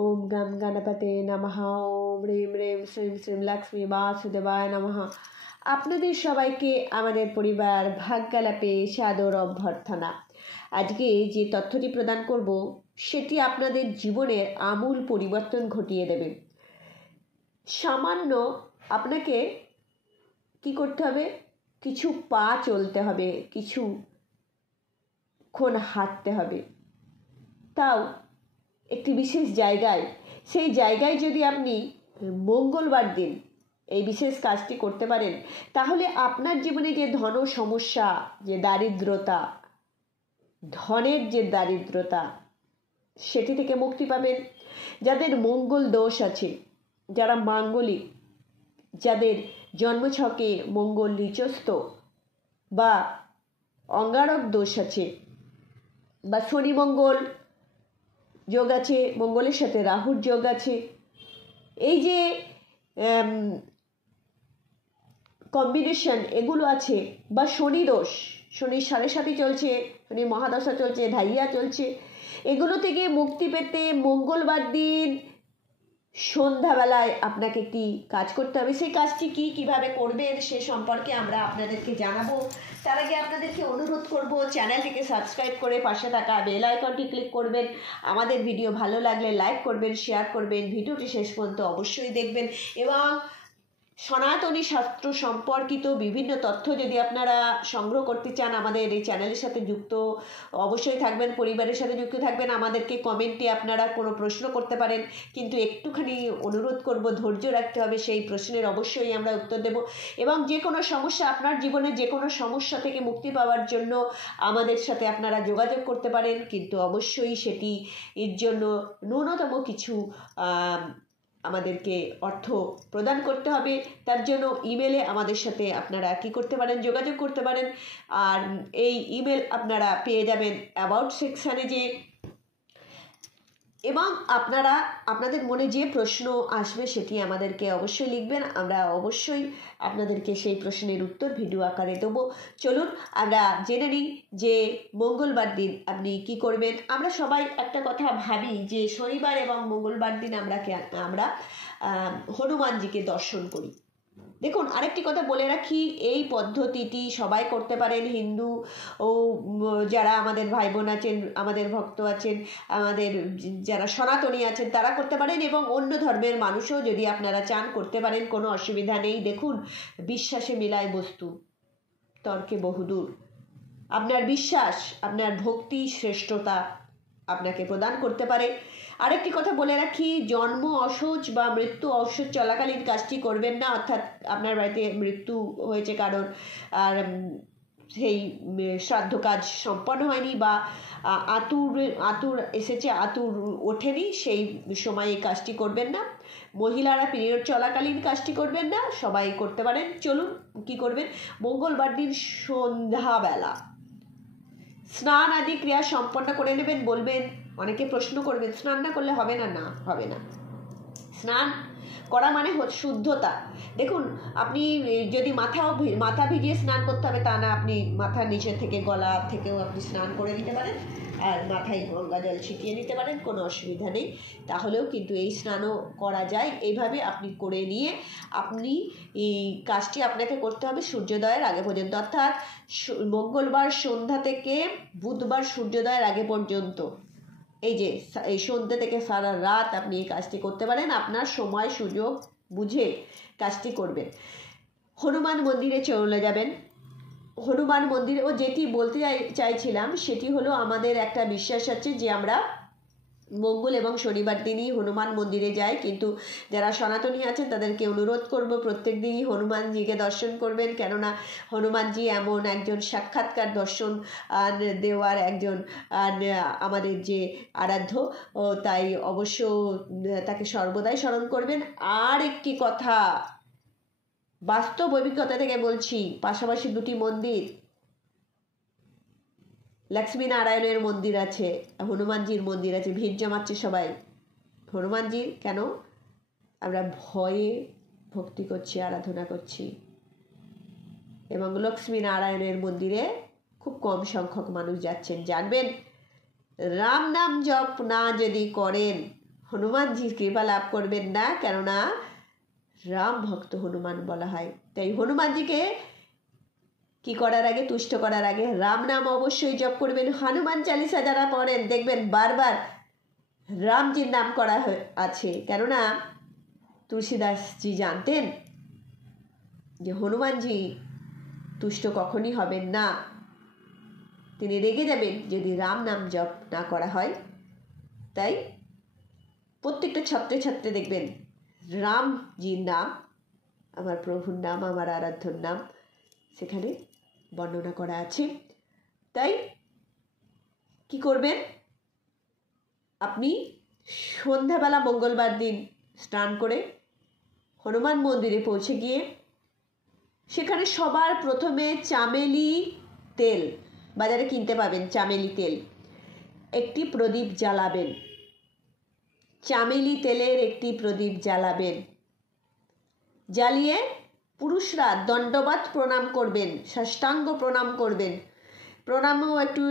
ওম গম গণপতে নমঃ। ওম ह्रीं ह्रीं শ্রীং শ্রীং লক্ষ্মী বাসুদেবায় নমঃ। আপনাদের সবাইকে আমাদের পরিবার ভাগ্যালাপে সাদর অভ্যর্থনা। আজকে যে তথ্যটি প্রদান করব সেটি আপনাদের জীবনের আমূল পরিবর্তন ঘটিয়ে দেবে। সামান্য আপনাকে কি করতে হবে, কিছু পা চলতে হবে, কিছুক্ষণ হাঁটতে হবে, তাও একটি বিশেষ জায়গায়। সেই জায়গায় যদি আপনি মঙ্গলবার দিন এই বিশেষ কাজটি করতে পারেন, তাহলে আপনার জীবনে যে ধন সমস্যা, যে দারিদ্রতা, ধনের যে দারিদ্রতা, সেটি থেকে মুক্তি পাবেন। যাদের মঙ্গল দোষ আছে, যারা মাঙ্গলিক, যাদের জন্মছকে মঙ্গল নিচস্থ বা অঙ্গারক দোষ আছে, বা শনি মঙ্গল যোগ আছে, মঙ্গলের সাথে রাহুর যোগ আছে, এই যে কম্বিনেশন এগুলো আছে, বা শনি দোষ, শনি 7.5 চলছে, শনি মহাদশা চলছে, ঢাইয়া চলছে, এগুলো থেকে মুক্তি পেতে মঙ্গলবার দিন সন্ধ্যাবেলায় আপনাকে একটি কাজ করতে হবে। সেই কাজটি কিভাবে করবেন সে সম্পর্কে আমরা আপনাদেরকে জানাবো। তার আগে আপনাদেরকে অনুরোধ করব, চ্যানেলটিকে সাবস্ক্রাইব করে পাশে থাকা বেল আইকনটি ক্লিক করবেন। আমাদের ভিডিও ভালো লাগলে লাইক করবেন, শেয়ার করবেন, ভিডিওটি শেষ পর্যন্ত অবশ্যই দেখবেন। এবং সনাতনী শাস্ত্র সম্পর্কিত বিভিন্ন তথ্য যদি আপনারা সংগ্রহ করতে চান, আমাদের এই চ্যানেলের সাথে যুক্ত অবশ্যই থাকবেন, পরিবারের সাথে যুক্ত থাকবেন। আমাদেরকে কমেন্টে আপনারা কোনো প্রশ্ন করতে পারেন, কিন্তু একটুখানি অনুরোধ করব, ধৈর্য রাখতে হবে, সেই প্রশ্নের অবশ্যই আমরা উত্তর দেব। এবং যে কোনো সমস্যা, আপনার জীবনে যে কোনো সমস্যা থেকে মুক্তি পাওয়ার জন্য আমাদের সাথে আপনারা যোগাযোগ করতে পারেন, কিন্তু অবশ্যই সেটি এর জন্য ন্যূনতম কিছু আমাদেরকে অর্থ প্রদান করতে হবে। তার জন্য ইমেলে আমাদের সাথে আপনারা কি করতে পারেন, যোগাযোগ করতে পারেন। আর এই ইমেল আপনারা পেয়ে যাবেন অ্যাবাউট সেকশানে যে, এবং আপনাদের মনে যে প্রশ্ন আসবে সেটি আমাদেরকে অবশ্যই লিখবেন। আমরা অবশ্যই আপনাদেরকে সেই প্রশ্নের উত্তর ভিডিও আকারে দেবো। চলুন আমরা জেনে নিই যে মঙ্গলবার দিন আপনি কি করবেন। আমরা সবাই একটা কথা ভাবি যে শনিবার এবং মঙ্গলবার দিন আমরা হনুমানজিকে দর্শন করি। দেখুন, আরেকটি কথা বলে রাখি, এই পদ্ধতিটি সবাই করতে পারেন। হিন্দু ও যারা আমাদের ভাই বোন আছেন, আমাদের ভক্ত আছেন, আমাদের যারা সনাতনী আছেন, তারা করতে পারেন, এবং অন্য ধর্মের মানুষও যদি আপনারা চান করতে পারেন, কোনো অসুবিধা নেই। দেখুন, বিশ্বাসে মিলায় বস্তু, তর্কে বহুদূর। আপনার বিশ্বাস, আপনার ভক্তি শ্রেষ্ঠতা আপনাকে প্রদান করতে পারে। আরেকটি কথা বলে রাখি, জন্ম অসুচ বা মৃত্যু অসুচ চলাকালীন কাজটি করবেন না। অর্থাৎ আপনার বাড়িতে মৃত্যু হয়েছে কারণ, আর সেই শ্রাদ্ধ কাজ সম্পন্ন হয়নি, বা আতুর এসেছে, আতুর ওঠেনি, সেই সময় এই কাজটি করবেন না। মহিলারা পিরিয়ড চলাকালীন কাজটি করবেন না, সবাই করতে পারেন। চলুন কি করবেন। মঙ্গলবার দিন সন্ধ্যাবেলা স্নান আদি ক্রিয়া সম্পন্ন করে নেবেন। বলবেন, অনেকে প্রশ্ন করবেন, স্নান না করলে হবে না? না, হবে না। স্নান করা মানে শুদ্ধতা। দেখুন, আপনি যদি মাথা ভিজিয়ে স্নান করতে হবে তা না, আপনি মাথার নিচে থেকে গলা থেকেও আপনি স্নান করে নিতে পারেন, আর মাথায় গঙ্গা জল ছিটিয়ে নিতে পারেন, কোনো অসুবিধা নেই। তাহলেও কিন্তু এই স্নানও করা যায়। এইভাবে আপনি করে নিয়ে আপনি এই কাজটি আপনাকে করতে হবে সূর্যোদয়ের আগে পর্যন্ত, অর্থাৎ মঙ্গলবার সন্ধ্যা থেকে বুধবার সূর্যোদয়ের আগে পর্যন্ত। এই সন্ধ্যে থেকে সারা রাত আপনি এই কাজটি করতে পারেন। আপনার সময় সুযোগ বুঝে কাজটি করবেন। হনুমান মন্দিরে চলে যাবেন। হনুমান মন্দিরে, যেটি বলতে চাইছিলাম সেটি হলো, আমাদের একটা বিশ্বাস আছে যে আমরা মঙ্গল এবং শনিবার দিনই হনুমান মন্দিরে যাই, কিন্তু যারা সনাতনী আছেন তাদেরকে অনুরোধ করব প্রত্যেক দিনই হনুমানজিকে দর্শন করবেন। কেননা হনুমানজি এমন একজন সাক্ষাৎকার দর্শন দেওয়ার একজন আমাদের যে আরাধ্য, তাই অবশ্য তাকে সর্বদাই স্মরণ করবেন। আর একটি কথা, বাস্তব অভিজ্ঞতা থেকে বলছি, পাশাপাশি দুটি মন্দির, লক্ষ্মী নারায়ণের মন্দির আছে, হনুমানজির মন্দির আছে, ভিড় জমাচ্ছে সবাই হনুমানজির। কেন? আমরা ভয়ে ভক্তি করছি, আরাধনা করছি। এবং লক্ষ্মী নারায়ণের মন্দিরে খুব কম সংখ্যক মানুষ যাচ্ছেন। জানবেন, রাম নাম জপ না যদি করেন, হনুমানজির কৃপা লাভ করবেন না, কেননা রাম ভক্ত হনুমান বলা হয়। তাই হনুমানজিকে কি করার আগে, তুষ্ট করার আগে রাম নাম অবশ্যই জপ করবেন। হনুমান চালিসা যারা পড়েন দেখবেন বারবার রামজির নাম করা আছে, কেননা তুলসীদাসজি জানতেন যে হনুমানজি তুষ্ট কখনই হবেন না, তিনি রেগে যাবেন যদি রাম নাম জপ না করা হয়। তাই প্রত্যেকটা ছাত্রে ছাত্রে দেখবেন রামজির নাম, আমার প্রভুর নাম, আমার আরাধ্যর নাম সেখানে বর্ণনা করা আছে। তাই কি করবেন, আপনি সন্ধ্যাবেলা মঙ্গলবার দিন স্নান করে হনুমান মন্দিরে পৌঁছে গিয়ে সেখানে সবার প্রথমে চামেলি তেল বাজারে কিনতে পাবেন, চামেলি তেল একটি প্রদীপ জ্বালাবেন, চামেলি তেলের একটি প্রদীপ জ্বালাবেন, জ্বালিয়ে পুরুষরা দণ্ডবাত প্রণাম করবেন, সাষ্টাঙ্গ প্রণাম করবেন। প্রণামও একটু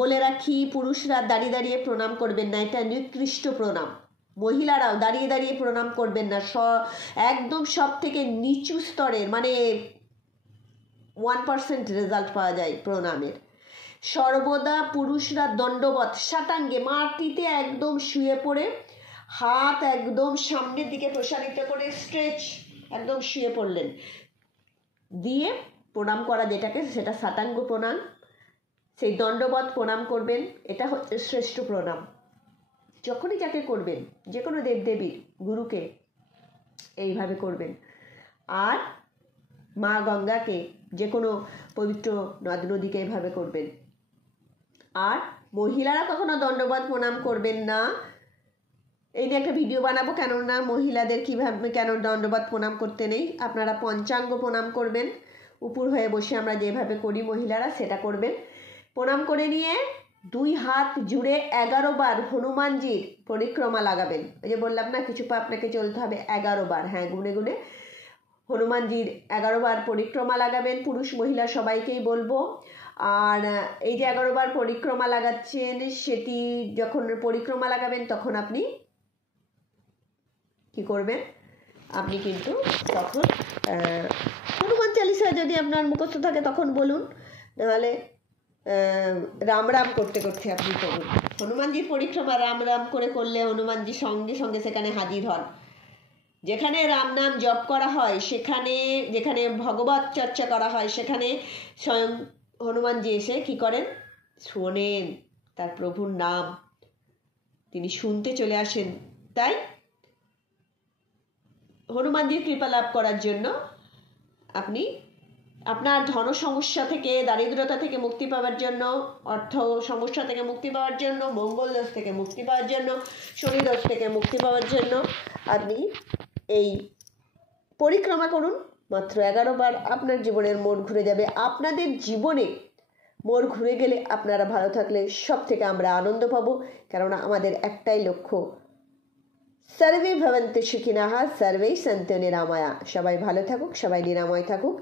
বলে রাখি, পুরুষরা দাঁড়িয়ে দাঁড়িয়ে প্রণাম করবেন না, এটা নিকৃষ্ট প্রণাম। মহিলারাও দাঁড়িয়ে দাঁড়িয়ে প্রণাম করবেন না, একদম সব থেকে নিচু স্তরের, মানে 1% রেজাল্ট পাওয়া যায় প্রণামের। সর্বদা পুরুষরা দণ্ডবত সাষ্টাঙ্গে মাটিতে একদম শুয়ে পড়ে হাত একদম সামনের দিকে প্রসারিত করে স্ট্রেচ একদম শুয়ে পড়লেন, দিয়ে প্রণাম করা যেটাকে সেটা সাষ্টাঙ্গ প্রণাম, সেই দণ্ডবত প্রণাম করবেন। এটা হচ্ছে শ্রেষ্ঠ প্রণাম। যখনই যাকে করবেন, যে কোনো দেবদেবীর গুরুকে এইভাবে করবেন। আর মা গঙ্গাকে, যে কোনো পবিত্র নদ নদীকে এইভাবে করবেন। আর মহিলারা কখনো দণ্ডবত প্রণাম করবেন না। এই নিয়ে একটা ভিডিও বানাবো, কেননা মহিলাদের কীভাবে কেন দণ্ডবত প্রণাম করতে নেই। আপনারা পঞ্চাঙ্গ প্রণাম করবেন, উপর হয়ে বসে আমরা যেভাবে করি মহিলারা সেটা করবেন। প্রণাম করে নিয়ে 2 হাত জুড়ে 11 বার হনুমানজির পরিক্রমা লাগাবেন। ওই যে বললাম না, কিছু পা আপনাকে চলতে হবে 11 বার, হ্যাঁ গুনে গুনে হনুমানজির 11 বার পরিক্রমা লাগাবেন। পুরুষ মহিলা সবাইকেই বলবো। আর এই যে 11 বার পরিক্রমা লাগাচ্ছেন, সেটি যখন পরিক্রমা লাগাবেন তখন আপনি কি করবেন, আপনি কিন্তু তখন হনুমান চালিসা যদি আপনার মুখস্থ থাকে তখন বলুন, নাহলে রাম রাম করতে করতে আপনি করুন। হনুমানজির পরিক্রমা রাম রাম করে করলে হনুমানজি সঙ্গে সঙ্গে সেখানে হাজির হন। যেখানে রাম নাম জপ করা হয়, সেখানে যেখানে ভগবত চর্চা করা হয়, সেখানে স্বয়ং হনুমানজি এসে কি করেন, শোনেন তার প্রভুর নাম, তিনি শুনতে চলে আসেন। তাই হনুমানজির কৃপা লাভ করার জন্য আপনি আপনার ধন সমস্যা থেকে, দারিদ্রতা থেকে মুক্তি পাওয়ার জন্য, অর্থ সমস্যা থেকে মুক্তি পাওয়ার জন্য, মঙ্গল দোষ থেকে মুক্তি পাওয়ার জন্য, শনি দোষ থেকে মুক্তি পাওয়ার জন্য আপনি এই পরিক্রমা করুন। মাত্র 11 বার আপনার জীবনের মোড় ঘুরে যাবে। আপনাদের জীবনে মোড় ঘুরে গেলে, আপনারা ভালো থাকলে সব থেকে আমরা আনন্দ পাবো, কেননা আমাদের একটাই লক্ষ্য, সর্বে ভবন্তু সুখিনঃ সর্বেই সন্তু নিরাময়া। সবাই ভালো থাকুক, সবাই নিরাময় থাকুক।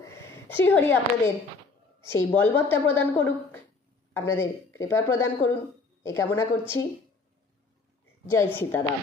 শ্রীহরি আপনাদের সেই বলবত্তা প্রদান করুক, আপনাদের কৃপা প্রদান করুন, এই কামনা করছি। জয় সীতারাম।